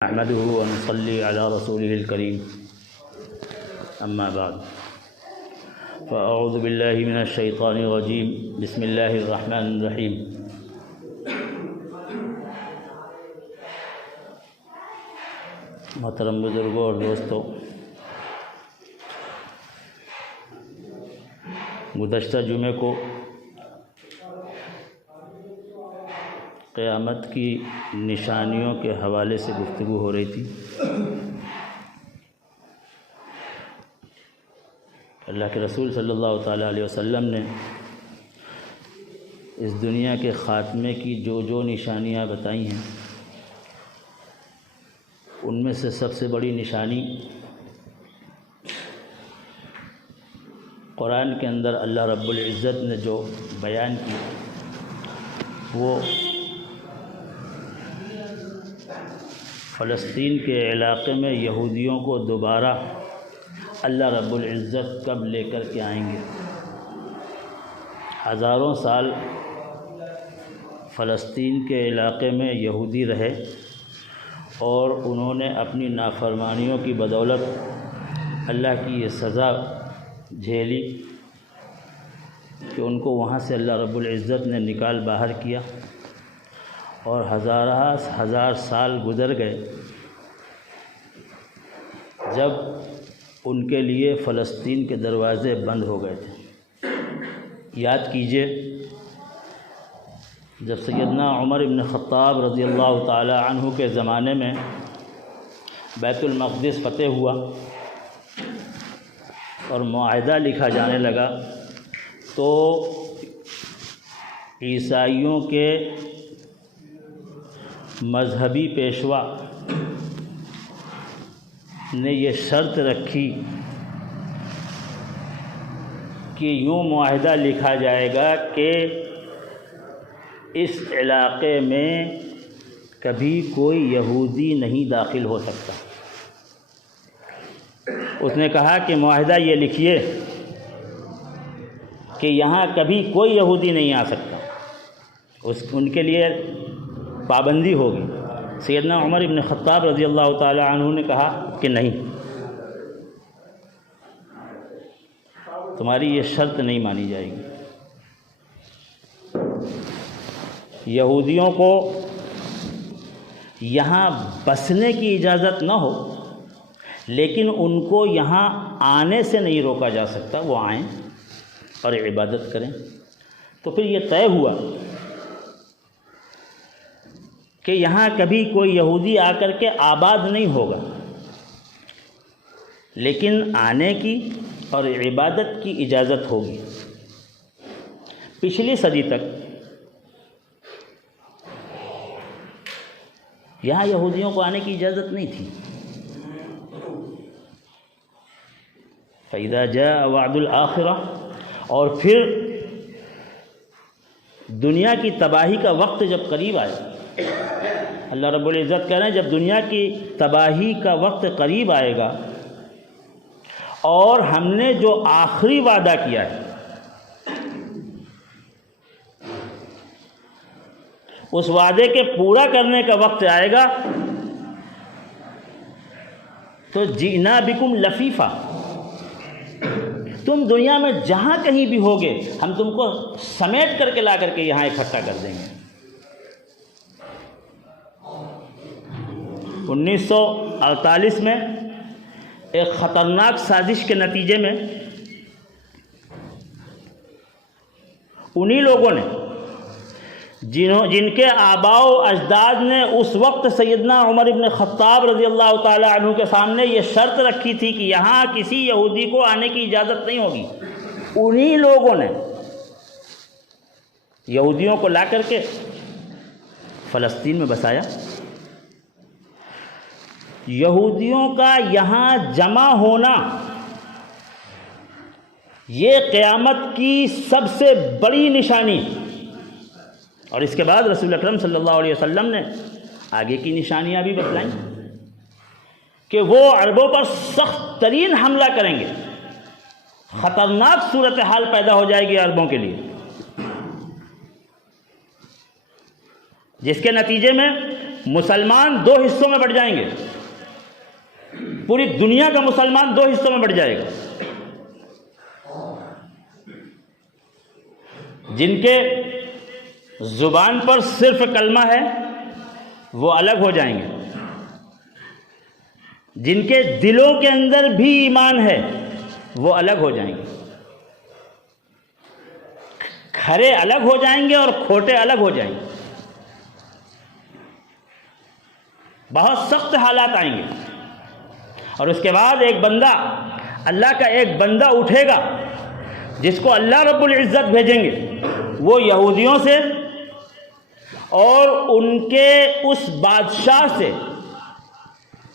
نحمده ونصلي على رسوله الكريم أما بعد فأعوذ بالله من الشيطان الرجيم بسم الله الرحمن الرحيم محترم بزرگوں اور دوستوں، گزشتہ جمعے کو قیامت کی نشانیوں کے حوالے سے گفتگو ہو رہی تھی۔ اللہ کے رسول صلی اللہ تعالیٰ علیہ وسلم نے اس دنیا کے خاتمے کی جو نشانیاں بتائی ہیں، ان میں سے سب سے بڑی نشانی قرآن کے اندر اللہ رب العزت نے جو بیان کی وہ فلسطین کے علاقے میں یہودیوں کو دوبارہ اللہ رب العزت کب لے کر کے آئیں گے۔ ہزاروں سال فلسطین کے علاقے میں یہودی رہے اور انہوں نے اپنی نافرمانیوں کی بدولت اللہ کی یہ سزا جھیلی کہ ان کو وہاں سے اللہ رب العزت نے نکال باہر کیا، اور ہزار سال گزر گئے جب ان کے لیے فلسطین کے دروازے بند ہو گئے تھے۔ یاد کیجئے، جب سیدنا عمر ابن خطاب رضی اللہ تعالی عنہ کے زمانے میں بیت المقدس فتح ہوا اور معاہدہ لکھا جانے لگا، تو عیسائیوں کے مذہبی پیشوا نے یہ شرط رکھی کہ یوں معاہدہ لکھا جائے گا کہ اس علاقے میں کبھی کوئی یہودی نہیں داخل ہو سکتا۔ اس نے کہا کہ معاہدہ یہ لکھیے کہ یہاں کبھی کوئی یہودی نہیں آ سکتا، ان کے لیے پابندی ہوگی۔ سیدنا عمر ابن خطاب رضی اللہ تعالی عنہ نے کہا کہ نہیں، تمہاری یہ شرط نہیں مانی جائے گی۔ یہودیوں کو یہاں بسنے کی اجازت نہ ہو، لیکن ان کو یہاں آنے سے نہیں روکا جا سکتا، وہ آئیں اور عبادت کریں۔ تو پھر یہ طے ہوا کہ یہاں کبھی کوئی یہودی آ کر کے آباد نہیں ہوگا، لیکن آنے کی اور عبادت کی اجازت ہوگی۔ پچھلی صدی تک یہاں یہودیوں کو آنے کی اجازت نہیں تھی۔ فَإِذَا جَاءَ وَعْدُ الْآخِرَةِ، اور پھر دنیا کی تباہی کا وقت جب قریب آیا، اللہ رب العزت کہہ رہے ہیں جب دنیا کی تباہی کا وقت قریب آئے گا اور ہم نے جو آخری وعدہ کیا ہے اس وعدے کے پورا کرنے کا وقت آئے گا، تو جئنا بکم لفیفا، تم دنیا میں جہاں کہیں بھی ہوگے ہم تم کو سمیٹ کر کے لا کر کے یہاں اکٹھا کر دیں گے۔ 1948 میں ایک خطرناک سازش کے نتیجے میں انہی لوگوں نے جن کے آباء و اجداد نے اس وقت سیدنا عمر ابن خطاب رضی اللہ تعالی عنہ کے سامنے یہ شرط رکھی تھی کہ یہاں کسی یہودی کو آنے کی اجازت نہیں ہوگی، انہی لوگوں نے یہودیوں کو لا کر کے فلسطین میں بسایا۔ یہودیوں کا یہاں جمع ہونا یہ قیامت کی سب سے بڑی نشانی، اور اس کے بعد رسول اکرم صلی اللہ علیہ وسلم نے آگے کی نشانیاں بھی بتلائیں کہ وہ عربوں پر سخت ترین حملہ کریں گے، خطرناک صورتحال پیدا ہو جائے گی عربوں کے لیے، جس کے نتیجے میں مسلمان دو حصوں میں بٹ جائیں گے، پوری دنیا کا مسلمان دو حصوں میں بٹ جائے گا۔ جن کے زبان پر صرف کلمہ ہے وہ الگ ہو جائیں گے، جن کے دلوں کے اندر بھی ایمان ہے وہ الگ ہو جائیں گے۔ کھرے الگ ہو جائیں گے اور کھوٹے الگ ہو جائیں گے۔ بہت سخت حالات آئیں گے، اور اس کے بعد ایک بندہ، اللہ کا ایک بندہ اٹھے گا جس کو اللہ رب العزت بھیجیں گے، وہ یہودیوں سے اور ان کے اس بادشاہ سے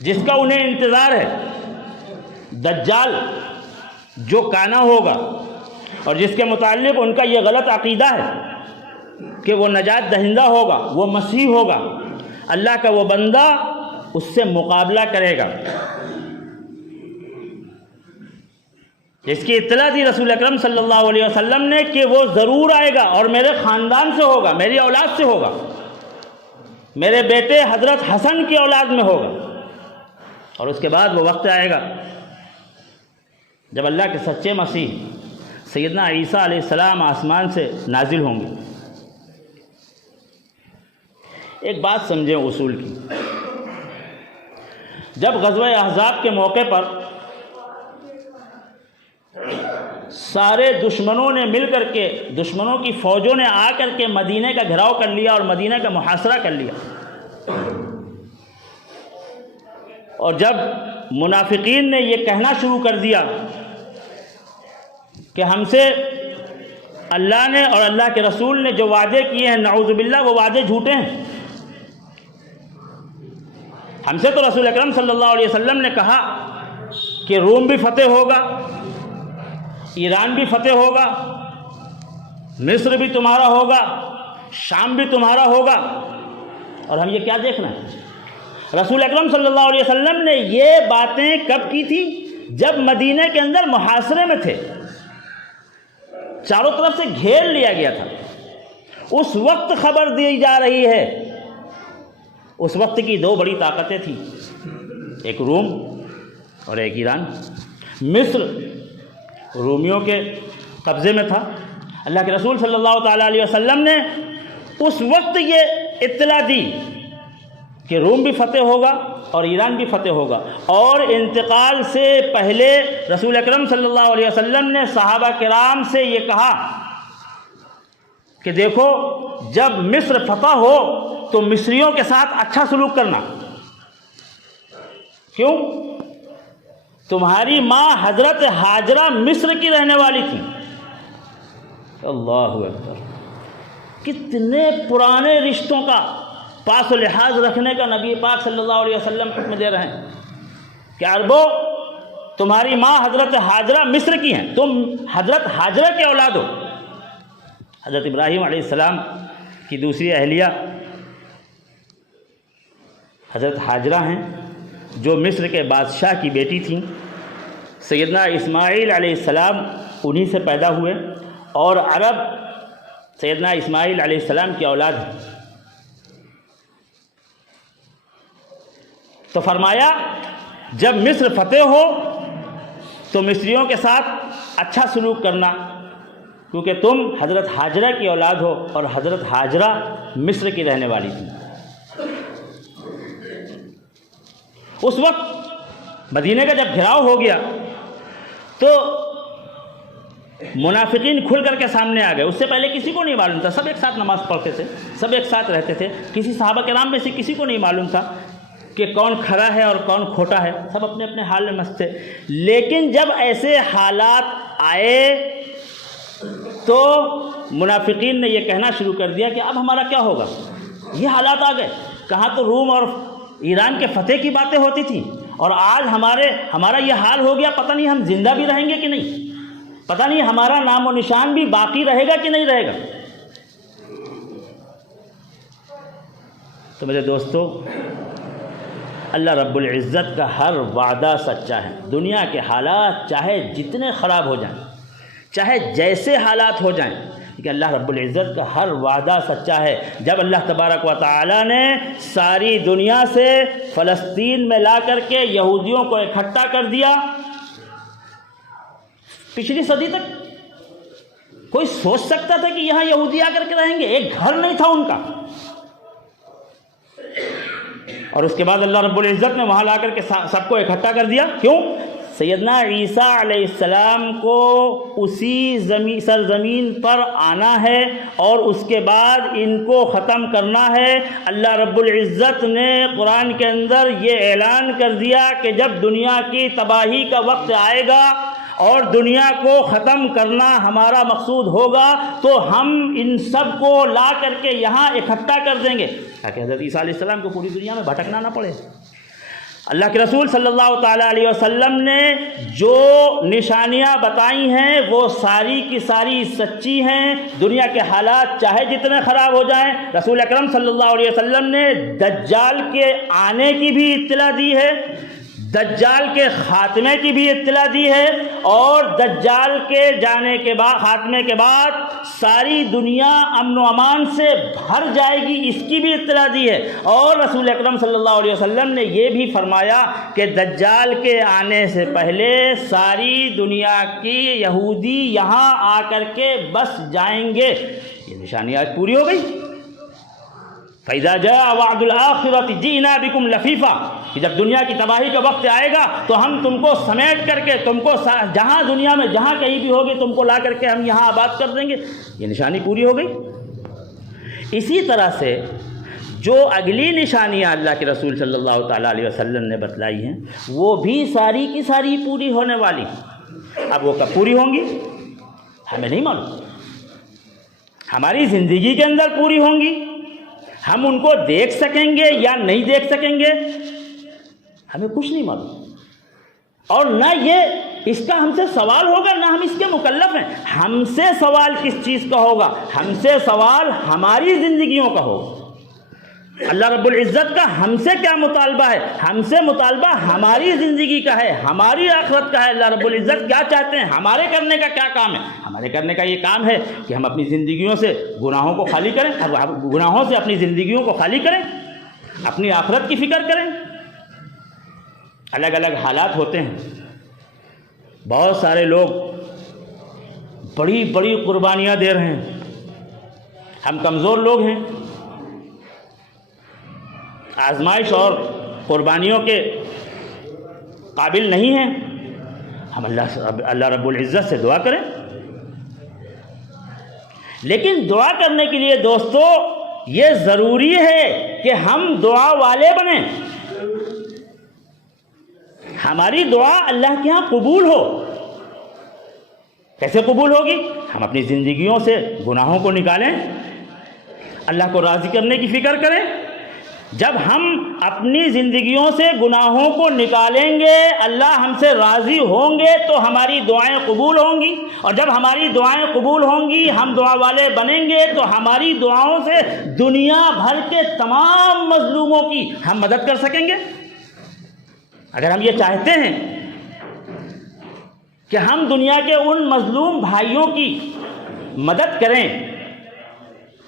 جس کا انہیں انتظار ہے، دجال، جو کانا ہوگا اور جس کے متعلق ان کا یہ غلط عقیدہ ہے کہ وہ نجات دہندہ ہوگا، وہ مسیح ہوگا، اللہ کا وہ بندہ اس سے مقابلہ کرے گا۔ جس کی اطلاع دی رسول اکرم صلی اللہ علیہ وسلم نے کہ وہ ضرور آئے گا اور میرے خاندان سے ہوگا، میری اولاد سے ہوگا، میرے بیٹے حضرت حسن کی اولاد میں ہوگا۔ اور اس کے بعد وہ وقت آئے گا جب اللہ کے سچے مسیح سیدنا عیسیٰ علیہ السلام آسمان سے نازل ہوں گے۔ ایک بات سمجھیں اصول کی، جب غزوہ احزاب کے موقع پر سارے دشمنوں نے مل کر کے، دشمنوں کی فوجوں نے آ کر کے مدینے کا گھراؤ کر لیا اور مدینے کا محاصرہ کر لیا، اور جب منافقین نے یہ کہنا شروع کر دیا کہ ہم سے اللہ نے اور اللہ کے رسول نے جو وعدے کیے ہیں نعوذ باللہ وہ وعدے جھوٹے ہیں، ہم سے تو رسول اکرم صلی اللہ علیہ وسلم نے کہا کہ روم بھی فتح ہوگا، ایران بھی فتح ہوگا، مصر بھی تمہارا ہوگا، شام بھی تمہارا ہوگا، اور ہم یہ کیا دیکھنا ہے؟ رسول اکرم صلی اللہ علیہ وسلم نے یہ باتیں کب کی تھی؟ جب مدینہ کے اندر محاصرے میں تھے، چاروں طرف سے گھیر لیا گیا تھا، اس وقت خبر دی جا رہی ہے۔ اس وقت کی دو بڑی طاقتیں تھیں، ایک روم اور ایک ایران۔ مصر رومیوں کے قبضے میں تھا، اللہ کے رسول صلی اللہ تعالیٰ علیہ وسلم نے اس وقت یہ اطلاع دی کہ روم بھی فتح ہوگا اور ایران بھی فتح ہوگا، اور انتقال سے پہلے رسول اکرم صلی اللہ علیہ وسلم نے صحابہ کرام سے یہ کہا کہ دیکھو جب مصر فتح ہو تو مصریوں کے ساتھ اچھا سلوک کرنا، کیوں؟ تمہاری ماں حضرت ہاجرہ مصر کی رہنے والی تھی۔ اللہ اکبر، کتنے پرانے رشتوں کا پاس و لحاظ رکھنے کا نبی پاک صلی اللہ علیہ وسلم حکم دے رہے ہیں کہ عربو تمہاری ماں حضرت ہاجرہ مصر کی ہیں، تم حضرت ہاجرہ کے اولاد ہو۔ حضرت ابراہیم علیہ السلام کی دوسری اہلیہ حضرت ہاجرہ ہیں، جو مصر کے بادشاہ کی بیٹی تھیں۔ سیدنا اسماعیل علیہ السلام انہی سے پیدا ہوئے، اور عرب سیدنا اسماعیل علیہ السلام کی اولاد ہیں۔ تو فرمایا جب مصر فتح ہو تو مصریوں کے ساتھ اچھا سلوک کرنا، کیونکہ تم حضرت ہاجرہ کی اولاد ہو، اور حضرت ہاجرہ مصر کی رہنے والی تھی۔ اس وقت مدینے کا جب گھیراؤ ہو گیا تو منافقین کھل کر کے سامنے آ گئے۔ اس سے پہلے کسی کو نہیں معلوم تھا، سب ایک ساتھ نماز پڑھتے تھے، سب ایک ساتھ رہتے تھے، کسی صحابہ کرام میں سے کسی کو نہیں معلوم تھا کہ کون کھرا ہے اور کون کھوٹا ہے، سب اپنے اپنے حال میں مست تھے۔ لیکن جب ایسے حالات آئے تو منافقین نے یہ کہنا شروع کر دیا کہ اب ہمارا کیا ہوگا؟ یہ حالات آ گئے، کہاں تو روم اور ایران کے فتح کی باتیں ہوتی تھیں، اور آج ہمارا یہ حال ہو گیا، پتہ نہیں ہم زندہ بھی رہیں گے کہ نہیں، پتہ نہیں ہمارا نام و نشان بھی باقی رہے گا کہ نہیں رہے گا۔ تو میرے دوستو، اللہ رب العزت کا ہر وعدہ سچا ہے۔ دنیا کے حالات چاہے جتنے خراب ہو جائیں، چاہے جیسے حالات ہو جائیں، کہ اللہ رب العزت کا ہر وعدہ سچا ہے۔ جب اللہ تبارک و تعالی نے ساری دنیا سے فلسطین میں لا کر کے یہودیوں کو اکٹھا کر دیا، پچھلی صدی تک کوئی سوچ سکتا تھا کہ یہاں یہودی آ کر کے رہیں گے؟ ایک گھر نہیں تھا ان کا۔ اور اس کے بعد اللہ رب العزت نے وہاں لا کر کے سب کو اکٹھا کر دیا۔ کیوں؟ سیدنا عیسیٰ علیہ السلام کو اسی سرزمین پر آنا ہے اور اس کے بعد ان کو ختم کرنا ہے۔ اللہ رب العزت نے قرآن کے اندر یہ اعلان کر دیا کہ جب دنیا کی تباہی کا وقت آئے گا اور دنیا کو ختم کرنا ہمارا مقصود ہوگا تو ہم ان سب کو لا کر کے یہاں اکٹھا کر دیں گے تاکہ حضرت عیسیٰ علیہ السلام کو پوری دنیا میں بھٹکنا نہ پڑے۔ اللہ کے رسول صلی اللہ تعالیٰ علیہ وسلم نے جو نشانیاں بتائی ہیں وہ ساری کی ساری سچی ہیں۔ دنیا کے حالات چاہے جتنے خراب ہو جائیں، رسول اکرم صلی اللہ علیہ وسلم نے دجال کے آنے کی بھی اطلاع دی ہے، دجال کے خاتمے کی بھی اطلاع دی ہے، اور دجال کے جانے کے بعد، خاتمے کے بعد ساری دنیا امن و امان سے بھر جائے گی، اس کی بھی اطلاع دی ہے۔ اور رسول اکرم صلی اللہ علیہ وسلم نے یہ بھی فرمایا کہ دجال کے آنے سے پہلے ساری دنیا کی یہودی یہاں آ کر کے بس جائیں گے۔ یہ نشانی آج پوری ہو گئی۔ فَإِذَا جَاءَ وَعْدُ الْآخِرَةِ جِئْنَا بِكُمْ لَفِيفًا، کہ جب دنیا کی تباہی کا وقت آئے گا تو ہم تم کو سمیٹ کر کے، تم کو جہاں دنیا میں جہاں کہیں بھی ہوگی تم کو لا کر کے ہم یہاں آباد کر دیں گے۔ یہ نشانی پوری ہو گئی۔ اسی طرح سے جو اگلی نشانیاں اللہ کے رسول صلی اللہ تعالیٰ علیہ وسلم نے بتلائی ہیں وہ بھی ساری کی ساری پوری ہونے والی۔ اب وہ کب پوری ہوں گی ہمیں نہیں معلوم، ہماری زندگی کے اندر پوری ہوں گی، ہم ان کو دیکھ سکیں گے یا نہیں دیکھ سکیں گے ہمیں کچھ نہیں معلوم، اور نہ یہ اس کا ہم سے سوال ہوگا، نہ ہم اس کے مکلف ہیں۔ ہم سے سوال کس چیز کا ہوگا؟ ہم سے سوال ہماری زندگیوں کا ہوگا۔ اللہ رب العزت کا ہم سے کیا مطالبہ ہے؟ ہم سے مطالبہ ہماری زندگی کا ہے، ہماری آخرت کا ہے۔ اللہ رب العزت کیا چاہتے ہیں؟ ہمارے کرنے کا کیا کام ہے؟ ہمارے کرنے کا یہ کام ہے کہ ہم اپنی زندگیوں سے گناہوں کو خالی کریں، گناہوں سے اپنی زندگیوں کو خالی کریں، اپنی آخرت کی فکر کریں۔ الگ الگ حالات ہوتے ہیں، بہت سارے لوگ بڑی بڑی قربانیاں دے رہے ہیں، ہم کمزور لوگ ہیں، آزمائش اور قربانیوں کے قابل نہیں ہیں۔ ہم اللہ رب العزت سے دعا کریں، لیکن دعا کرنے کے لیے دوستو یہ ضروری ہے کہ ہم دعا والے بنیں، ہماری دعا اللہ کے ہاں قبول ہو۔ کیسے قبول ہوگی؟ ہم اپنی زندگیوں سے گناہوں کو نکالیں، اللہ کو راضی کرنے کی فکر کریں۔ جب ہم اپنی زندگیوں سے گناہوں کو نکالیں گے، اللہ ہم سے راضی ہوں گے تو ہماری دعائیں قبول ہوں گی، اور جب ہماری دعائیں قبول ہوں گی، ہم دعا والے بنیں گے تو ہماری دعاؤں سے دنیا بھر کے تمام مظلوموں کی ہم مدد کر سکیں گے۔ اگر ہم یہ چاہتے ہیں کہ ہم دنیا کے ان مظلوم بھائیوں کی مدد کریں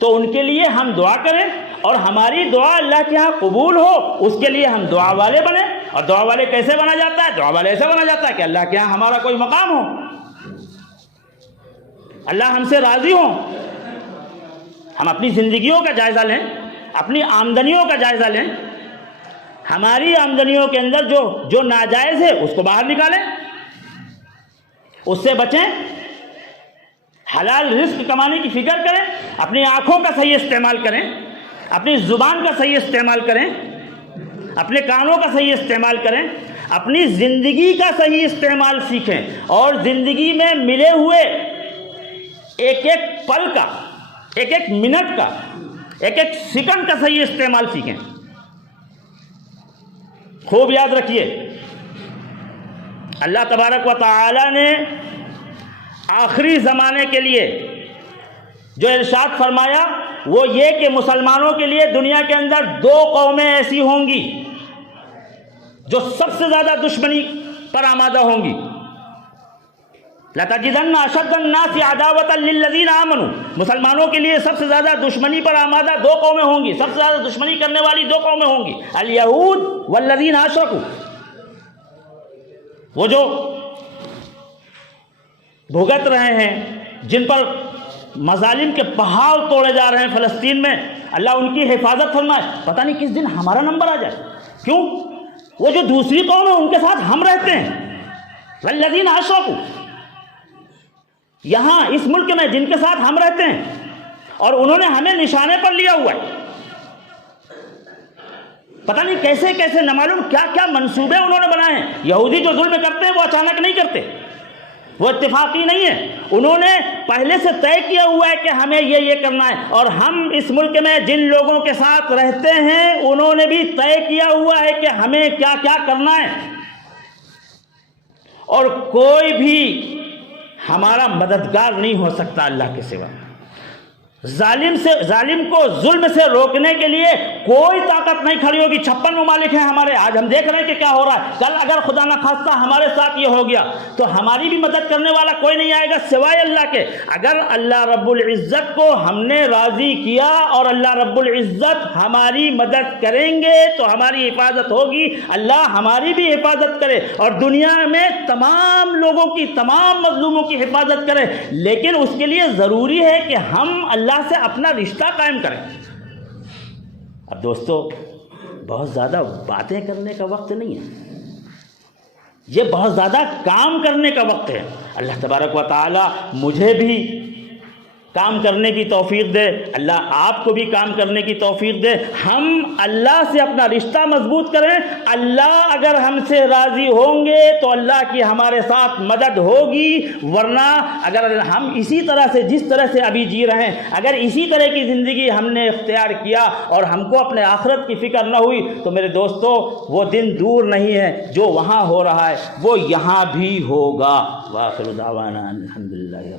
تو ان کے لیے ہم دعا کریں، اور ہماری دعا اللہ کے ہاں قبول ہو، اس کے لیے ہم دعا والے بنیں۔ اور دعا والے کیسے بنا جاتا ہے؟ دعا والے ایسے بنا جاتا ہے کہ اللہ کے ہاں ہمارا کوئی مقام ہو، اللہ ہم سے راضی ہو۔ ہم اپنی زندگیوں کا جائزہ لیں، اپنی آمدنیوں کا جائزہ لیں، ہماری آمدنیوں کے اندر جو ناجائز ہے اس کو باہر نکالیں، اس سے بچیں، حلال رزق کمانے کی فکر کریں، اپنی آنکھوں کا صحیح استعمال کریں، اپنی زبان کا صحیح استعمال کریں، اپنے کانوں کا صحیح استعمال کریں، اپنی زندگی کا صحیح استعمال سیکھیں، اور زندگی میں ملے ہوئے ایک ایک پل کا، ایک ایک منٹ کا، ایک ایک سیکنڈ کا صحیح استعمال سیکھیں۔ خوب یاد رکھیے، اللہ تبارک و تعالی نے آخری زمانے کے لیے جو ارشاد فرمایا وہ یہ کہ مسلمانوں کے لیے دنیا کے اندر دو قومیں ایسی ہوں گی جو سب سے زیادہ دشمنی پر آمادہ ہوں گی۔ لَتَجِدَنَّ أَشَدَّ النَّاسِ عَدَاوَةً لِلَّذِينَ آمَنُوا، مسلمانوں کے لیے سب سے زیادہ دشمنی پر آمادہ دو قومیں ہوں گی، سب سے زیادہ دشمنی کرنے والی دو قومیں ہوں گی، الیہود والذین اشرکوا، وہ جو بھگت رہے ہیں، جن پر مظالم کے پہاڑ توڑے جا رہے ہیں فلسطین میں، اللہ ان کی حفاظت فرمائے۔ پتہ نہیں کس دن ہمارا نمبر آ جائے۔ کیوں؟ وہ جو دوسری قوم ہے ان کے ساتھ ہم رہتے ہیں، والذین اشرکوا، یہاں اس ملک میں جن کے ساتھ ہم رہتے ہیں اور انہوں نے ہمیں نشانے پر لیا ہوا ہے، پتہ نہیں کیسے کیسے نہ معلوم کیا کیا منصوبے انہوں نے بنائے ہیں۔ یہودی جو ظلم کرتے ہیں وہ اچانک نہیں کرتے، وہ اتفاقی نہیں ہے، انہوں نے پہلے سے طے کیا ہوا ہے کہ ہمیں یہ کرنا ہے، اور ہم اس ملک میں جن لوگوں کے ساتھ رہتے ہیں انہوں نے بھی طے کیا ہوا ہے کہ ہمیں کیا کیا کرنا ہے، اور کوئی بھی ہمارا مددگار نہیں ہو سکتا اللہ کے سوا۔ ظالم کو ظلم سے روکنے کے لیے کوئی طاقت نہیں کھڑی ہوگی۔ 56 ممالک ہیں ہمارے، آج ہم دیکھ رہے ہیں کہ کیا ہو رہا ہے، کل اگر خدا نخواستہ ہمارے ساتھ یہ ہو گیا تو ہماری بھی مدد کرنے والا کوئی نہیں آئے گا سوائے اللہ کے۔ اگر اللہ رب العزت کو ہم نے راضی کیا اور اللہ رب العزت ہماری مدد کریں گے تو ہماری حفاظت ہوگی، اللہ ہماری بھی حفاظت کرے اور دنیا میں تمام لوگوں کی، تمام مظلوموں کی حفاظت کرے، لیکن اس کے لیے ضروری ہے کہ ہم اللہ سے اپنا رشتہ قائم کریں۔ اب دوستو، بہت زیادہ باتیں کرنے کا وقت نہیں ہے، یہ بہت زیادہ کام کرنے کا وقت ہے۔ اللہ تبارک و تعالی مجھے بھی کام کرنے کی توفیق دے، اللہ آپ کو بھی کام کرنے کی توفیق دے، ہم اللہ سے اپنا رشتہ مضبوط کریں۔ اللہ اگر ہم سے راضی ہوں گے تو اللہ کی ہمارے ساتھ مدد ہوگی، ورنہ اگر ہم اسی طرح سے جس طرح سے ابھی جی رہے ہیں، اگر اسی طرح کی زندگی ہم نے اختیار کیا اور ہم کو اپنے آخرت کی فکر نہ ہوئی تو میرے دوستو وہ دن دور نہیں ہے، جو وہاں ہو رہا ہے وہ یہاں بھی ہوگا۔ وآخر دعوانا الحمدللہ۔